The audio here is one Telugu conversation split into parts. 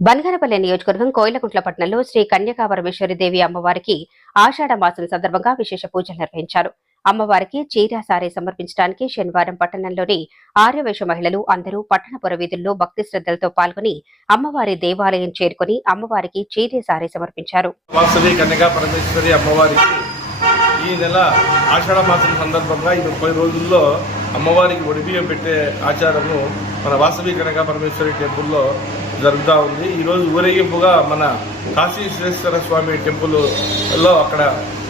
బనగనపల్లి నియోజకవర్గం కోయిలకుంట్ల పట్టణంలో శ్రీ కన్యకాపరమేశ్వరిదేవి అమ్మవారికి ఆషాఢ మాసం సందర్భంగా విశేష పూజలు నిర్వహించారు. అమ్మవారికి చీర సారీ సమర్పించడానికి శనివారం పట్టణంలోని ఆర్యవేష మహిళలు అందరూ పట్టణ పురవీధుల్లో భక్తి శ్రద్ధలతో పాల్గొని అమ్మవారి దేవాలయం చేరుకుని అమ్మవారికి చీర సారీ సమర్పించారు. ఈ నెల ఆషాఢ మాసం సందర్భంగా ఈ ముప్పై రోజుల్లో అమ్మవారికి ఒడిబియ్యం పెట్టే ఆచారము మన వాసవి కనకా పరమేశ్వరి టెంపుల్లో జరుగుతూ ఉంది. ఈరోజు ఊరేగింపుగా మన కాశీశ్వరేశ్వర స్వామి టెంపుల్లో అక్కడ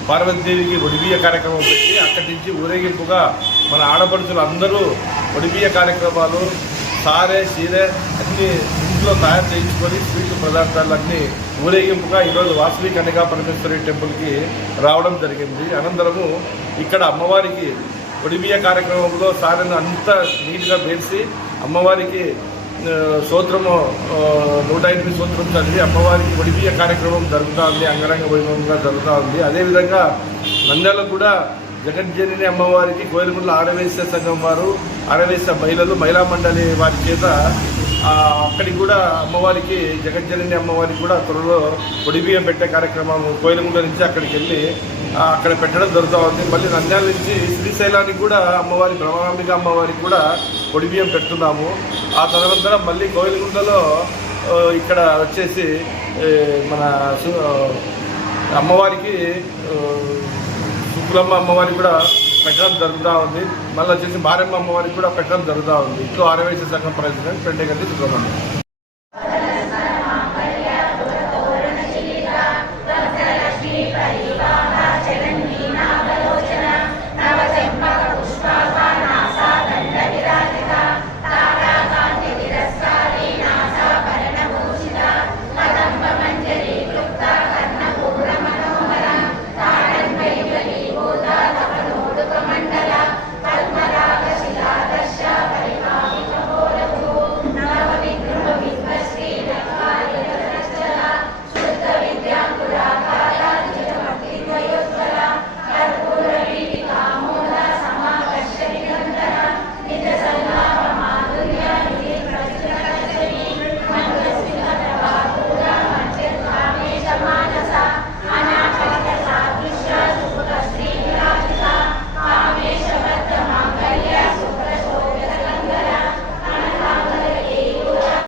పార్వతీదేవికి ఒడిబియ్య కార్యక్రమం పెట్టి అక్కడి నుంచి ఊరేగింపుగా మన ఆడపడుచులు అందరూ ఒడిబియ్య కార్యక్రమాలు సారే సీరే అన్ని ఇంట్లో తయారు చేయించుకొని స్వీట్ పదార్థాలన్నీ ఊరేగింపుగా ఈరోజు వాసవి కన్యకా పరమేశ్వరి టెంపుల్కి రావడం జరిగింది. అనంతరము ఇక్కడ అమ్మవారికి ఒడిబియ్య కార్యక్రమంలో సారెను అంతా నీట్గా పేర్చి అమ్మవారికి సూత్రము నూట ఎనిమిది సూత్రం చదివి అమ్మవారికి ఒడిబియ్య కార్యక్రమం జరుగుతూ ఉంది అంగరంగ వైభవంగా జరుగుతూ ఉంది అదేవిధంగా నంద్యాల కూడా జగజ్జనని అమ్మవారికి కోయిలగుండ్ల ఆరవేశ సంఘం వారు ఆరవేశ మహిళలు మహిళా మండలి వారి చేత అక్కడికి కూడా అమ్మవారికి జగజ్జనని అమ్మవారికి కూడా త్వరలో ఒడిబియ్యం పెట్టే కార్యక్రమం కోయిలగుండ నుంచి అక్కడికి వెళ్ళి అక్కడ పెట్టడం జరుగుతూ ఉంది మళ్ళీ నంద్యాల నుంచి శ్రీశైలానికి కూడా అమ్మవారి బ్రహ్మాంబిక అమ్మవారికి కూడా ఒడిబియ్యం పెడుతున్నాము. ఆ తదనంతరం మళ్ళీ కోయిలగుండలో ఇక్కడ వచ్చేసి మన సు- అమ్మవారికి ఆ, శుక్లమ్మ అమ్మవారికి కూడా పెట్టడం జరుగుతూ ఉంది. మళ్ళీ వచ్చేసి మారెమ్మ అమ్మవారికి కూడా పెట్టడం జరుగుతూ ఉంది. ఇంట్లో ఆరవేసే సంఘం ప్రెసిడెంట్ పెండగంటి సుబ్రహ్మణ్యం